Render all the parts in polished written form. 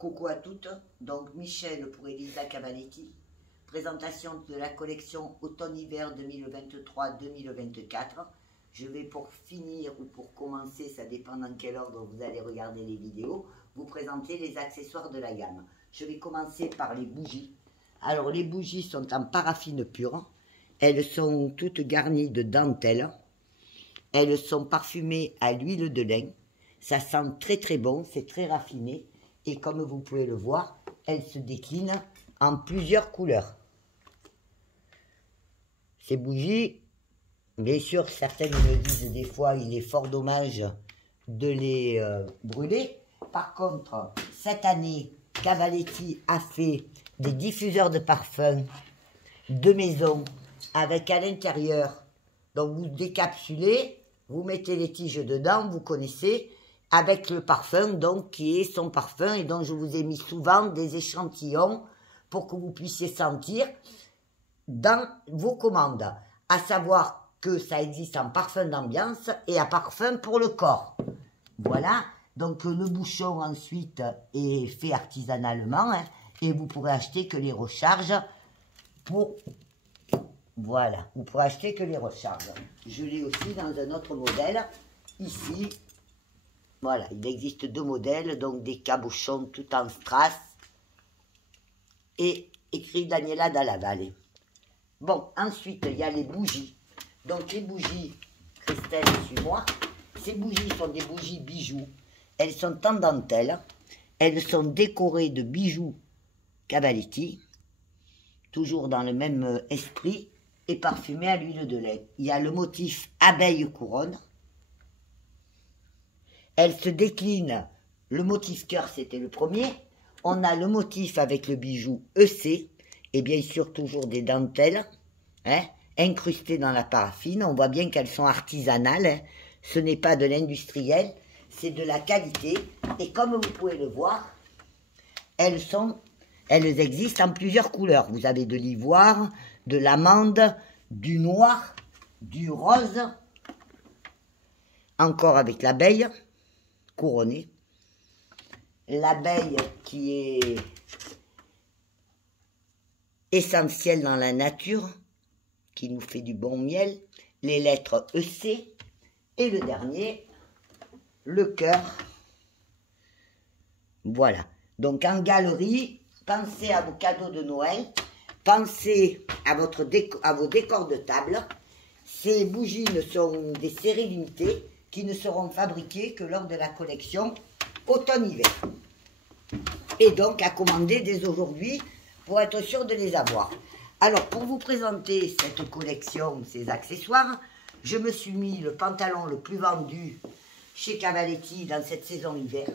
Coucou à toutes, donc Michel pour Elisa Cavaletti, présentation de la collection automne-hiver 2023-2024. Je vais pour finir ou pour commencer, ça dépend dans quel ordre vous allez regarder les vidéos, vous présenter les accessoires de la gamme. Je vais commencer par les bougies. Alors les bougies sont en paraffine pure, elles sont toutes garnies de dentelle, elles sont parfumées à l'huile de lin, ça sent très très bon, c'est très raffiné. Et comme vous pouvez le voir, elle se décline en plusieurs couleurs. Ces bougies, bien sûr, certaines me disent des fois il est fort dommage de les brûler. Par contre, cette année, Cavaletti a fait des diffuseurs de parfum de maison avec à l'intérieur, donc vous décapsulez, vous mettez les tiges dedans, vous connaissez, avec le parfum, donc, qui est son parfum, et dont je vous ai mis souvent des échantillons pour que vous puissiez sentir dans vos commandes. À savoir que ça existe en parfum d'ambiance et en parfum pour le corps. Voilà, donc le bouchon ensuite est fait artisanalement, hein, et vous pourrez acheter que les recharges pour... Voilà, vous pourrez acheter que les recharges. Je l'ai aussi dans un autre modèle, ici. Voilà, il existe deux modèles, donc des cabochons tout en strass et écrit Daniela Dalla Valle. Bon, ensuite, il y a les bougies. Donc, les bougies, Christelle, suis-moi. Ces bougies sont des bougies bijoux. Elles sont en dentelle. Elles sont décorées de bijoux Cavaletti, toujours dans le même esprit, et parfumées à l'huile de lin. Il y a le motif abeille couronne. Elle se décline, le motif cœur c'était le premier, on a le motif avec le bijou EC, et bien sûr toujours des dentelles, hein, incrustées dans la paraffine, on voit bien qu'elles sont artisanales, hein. Ce n'est pas de l'industriel, c'est de la qualité, et comme vous pouvez le voir, elles existent en plusieurs couleurs, vous avez de l'ivoire, de l'amande, du noir, du rose, encore avec l'abeille, couronnée, l'abeille qui est essentielle dans la nature, qui nous fait du bon miel, les lettres EC, et le dernier, le cœur. Voilà, donc en galerie, pensez à vos cadeaux de Noël, pensez à vos décors de table. Ces bougies ne sont des séries limitées, qui ne seront fabriqués que lors de la collection automne-hiver. Et donc à commander dès aujourd'hui pour être sûr de les avoir. Alors pour vous présenter cette collection, ces accessoires, je me suis mis le pantalon le plus vendu chez Cavaletti dans cette saison hiver.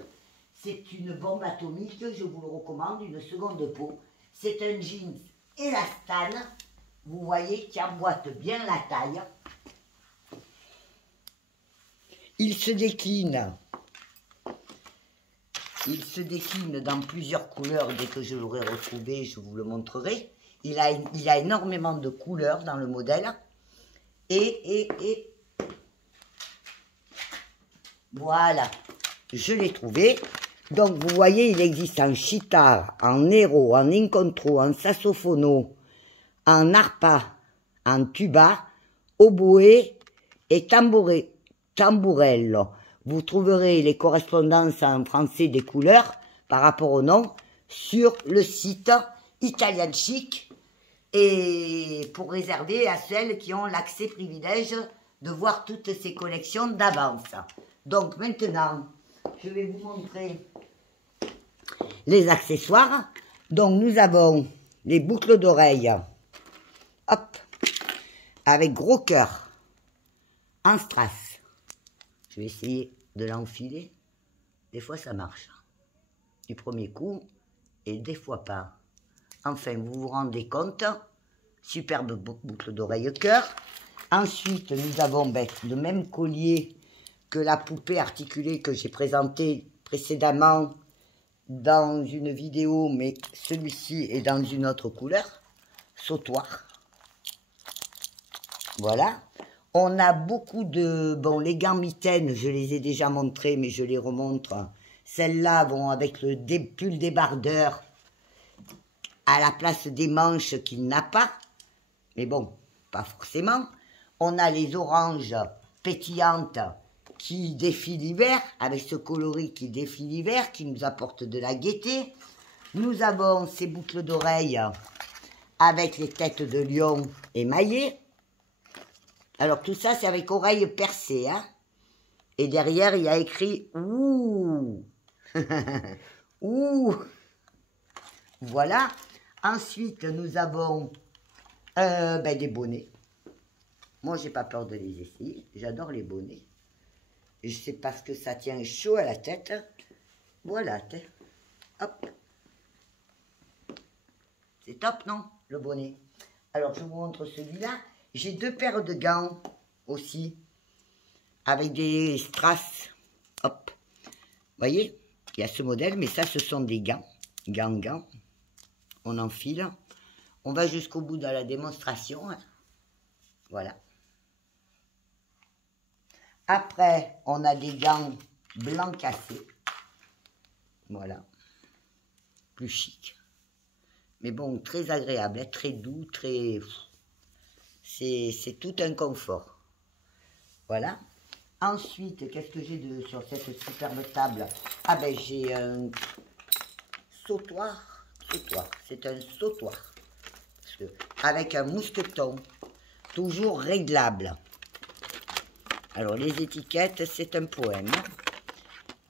C'est une bombe atomique, je vous le recommande, une seconde peau. C'est un jeans élastane, vous voyez, qui emboîte bien la taille. Il se décline dans plusieurs couleurs. Dès que je l'aurai retrouvé, je vous le montrerai. Il a énormément de couleurs dans le modèle. Et voilà, je l'ai trouvé. Donc, vous voyez, il existe en chitar, en nero, en incontro, en sassofono, en arpa, en tuba, oboé et tambourello. Vous trouverez les correspondances en français des couleurs par rapport au nom sur le site Italian Chic et pour réserver à celles qui ont l'accès privilège de voir toutes ces collections d'avance. Donc maintenant, je vais vous montrer les accessoires. Donc nous avons les boucles d'oreilles, hop, avec gros cœur en strass. Je vais essayer de l'enfiler. Des fois, ça marche. Du premier coup, et des fois pas. Enfin, vous vous rendez compte. Superbe boucle d'oreille cœur. Ensuite, nous avons le même collier que la poupée articulée que j'ai présentée précédemment dans une vidéo, mais celui-ci est dans une autre couleur. Sautoir. Voilà. On a beaucoup de... Bon, les gants mitaines, je les ai déjà montrés, mais je les remontre. Celles-là vont avec le pull débardeur à la place des manches qu'il n'a pas. Mais bon, pas forcément. On a les oranges pétillantes qui défient l'hiver, avec ce coloris qui défie l'hiver, qui nous apporte de la gaieté. Nous avons ces boucles d'oreilles avec les têtes de lion émaillées. Alors tout ça, c'est avec oreilles percées, hein. Et derrière, il y a écrit « Ouh !» Ouh. Voilà. Ensuite, nous avons des bonnets. Moi, j'ai pas peur de les essayer. J'adore les bonnets. C'est parce que ça tient chaud à la tête. Voilà. Hop. C'est top, non? Le bonnet. Alors, je vous montre celui-là. J'ai 2 paires de gants aussi. Avec des strass. Hop. Vous voyez? Il y a ce modèle, mais ça, ce sont des gants. Gants. On enfile. On va jusqu'au bout de la démonstration. Voilà. Après, on a des gants blancs cassés. Voilà. Plus chic. Mais bon, très agréable, très doux, très... C'est tout un confort. Voilà. Ensuite, qu'est-ce que j'ai sur cette superbe table? Ah ben, j'ai un sautoir. C'est un sautoir. Avec un mousqueton. Toujours réglable. Alors, les étiquettes, c'est un poème.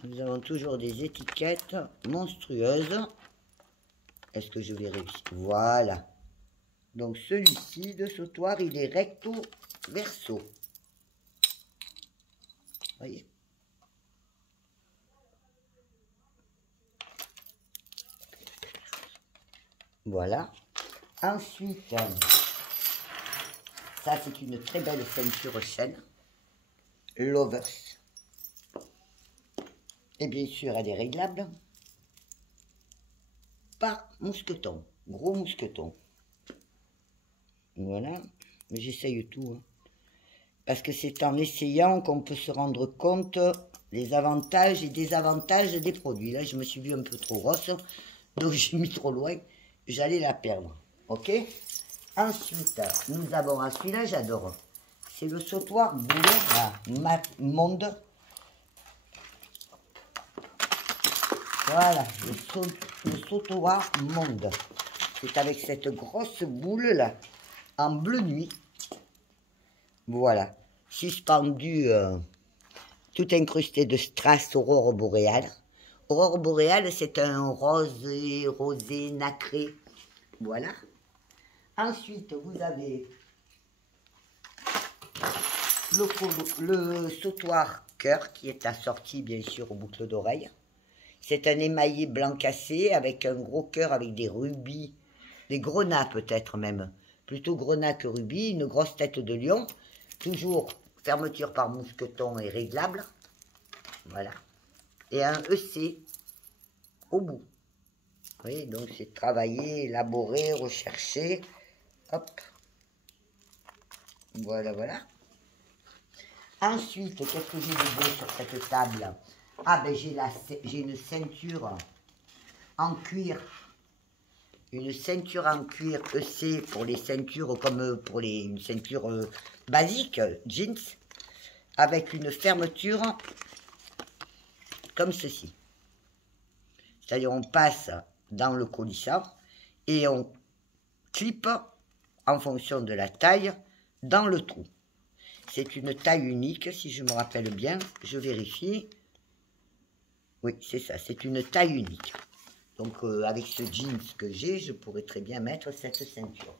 Nous avons toujours des étiquettes monstrueuses. Est-ce que je vais réussir? Voilà. Donc, celui-ci de sautoir, il est recto verso. Voyez? Voilà. Ensuite, ça, c'est une très belle ceinture chaîne. Lovers. Et bien sûr, elle est réglable par mousqueton, gros mousqueton. Voilà, mais j'essaye tout, hein. Parce que c'est en essayant qu'on peut se rendre compte des avantages et désavantages des produits. Là, je me suis vue un peu trop grosse, donc j'ai mis trop loin, j'allais la perdre, ok? Ensuite, nous avons celui-là, j'adore. C'est le sautoir Bleu Monde. Voilà, le sautoir Monde. C'est avec cette grosse boule là, en bleu nuit. Voilà, suspendu, tout incrusté de strass aurore boréale. Aurore boréale, c'est un rosé nacré. Voilà. Ensuite, vous avez le sautoir cœur qui est assorti bien sûr aux boucles d'oreilles. C'est un émaillé blanc cassé avec un gros cœur avec des rubis, des grenats peut-être même, plutôt grenat que rubis, une grosse tête de lion, toujours fermeture par mousqueton et réglable, voilà, et un EC au bout. Vous voyez, donc c'est travaillé, élaboré, recherché, hop, voilà. Ensuite, qu'est-ce que j'ai de beau sur cette table? Ah ben j'ai une ceinture en cuir. Une ceinture en cuir EC pour les ceintures comme pour une ceinture basique, jeans, avec une fermeture comme ceci. C'est-à-dire on passe dans le coulissant et on clip en fonction de la taille dans le trou. C'est une taille unique, si je me rappelle bien, je vérifie. Oui, c'est ça, c'est une taille unique. Donc, avec ce jeans que j'ai, je pourrais très bien mettre cette ceinture.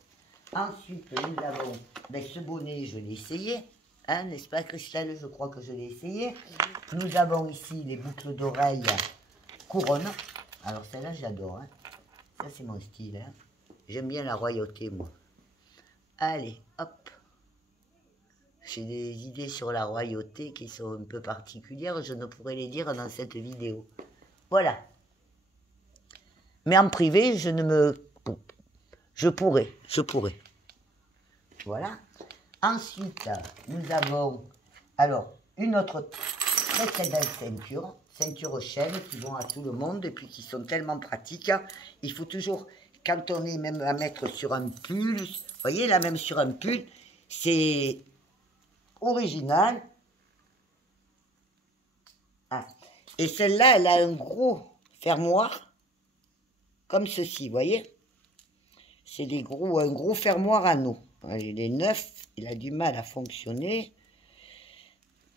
Ensuite, nous avons ce bonnet, je l'ai essayé. Hein, n'est-ce pas, Christelle? Je crois que je l'ai essayé. Nous avons ici les boucles d'oreilles couronne. Alors, celle-là, j'adore. Hein. Ça, c'est mon style. Hein. J'aime bien la royauté, moi. Allez, hop. J'ai des idées sur la royauté qui sont un peu particulières. Je ne pourrais les dire dans cette vidéo. Voilà. Mais en privé, je pourrais. Voilà. Ensuite, nous avons, alors, une autre très très belle ceinture. ceinture chaîne qui vont à tout le monde et puis qui sont tellement pratiques. Il faut toujours, quand on est même à mettre sur un pull, vous voyez là même sur un pull, c'est original. Ah. Et celle-là, elle a un gros fermoir, comme ceci, vous voyez. C'est un gros fermoir anneau. Il est neuf, il a du mal à fonctionner.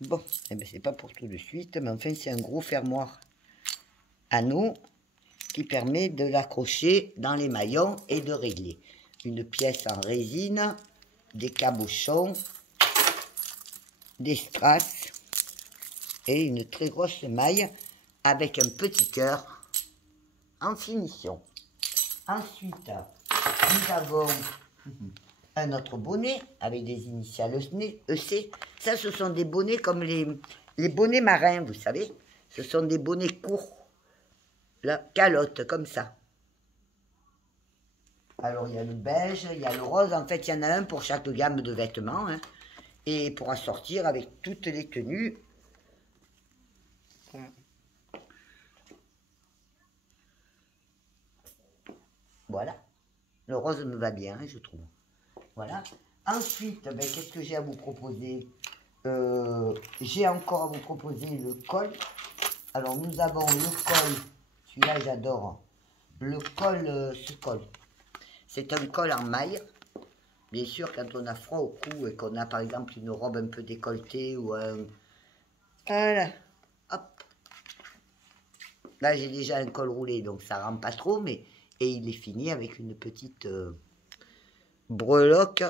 Bon, eh ben, c'est pas pour tout de suite, mais enfin c'est un gros fermoir anneau qui permet de l'accrocher dans les maillons et de régler. Une pièce en résine, des cabochons, des strass et une très grosse maille avec un petit cœur en finition. Ensuite, nous avons un autre bonnet avec des initiales EC. Ça, ce sont des bonnets comme les bonnets marins, vous savez. Ce sont des bonnets courts, la calotte, comme ça. Alors, il y a le beige, il y a le rose. En fait, il y en a un pour chaque gamme de vêtements. Hein, et pour assortir avec toutes les tenues. Voilà. Le rose me va bien, je trouve. Voilà. Ensuite, ben, qu'est-ce que j'ai à vous proposer? J'ai encore à vous proposer le col. Alors, nous avons le col. Celui-là, j'adore. Le col, ce col. C'est un col en maille. Bien sûr, quand on a froid au cou et qu'on a, par exemple, une robe un peu décolletée ou un... Voilà. Hop. Là, j'ai déjà un col roulé, donc ça ne rentre pas trop, mais... Et il est fini avec une petite breloque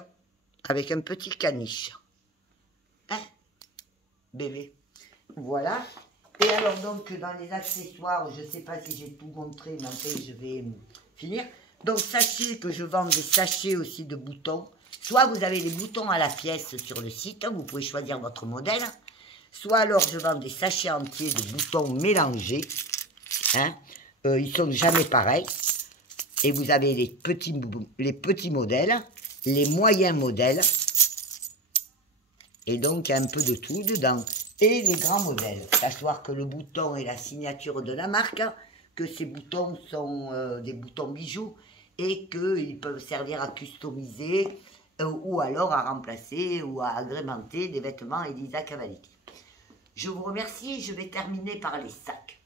avec un petit caniche. Hein, bébé. Voilà. Et alors, donc, dans les accessoires, je ne sais pas si j'ai tout montré, mais en fait, je vais finir. Donc, sachez que je vends des sachets aussi de boutons. Soit vous avez les boutons à la pièce sur le site, vous pouvez choisir votre modèle. Soit alors, je vends des sachets entiers de boutons mélangés. Hein. Ils ne sont jamais pareils. Et vous avez les petits modèles, les moyens modèles, et donc un peu de tout dedans, et les grands modèles. Savoir que le bouton est la signature de la marque, que ces boutons sont des boutons bijoux, et qu'ils peuvent servir à customiser, ou alors à remplacer, ou à agrémenter des vêtements Elisa Cavalli. Je vous remercie, je vais terminer par les sacs.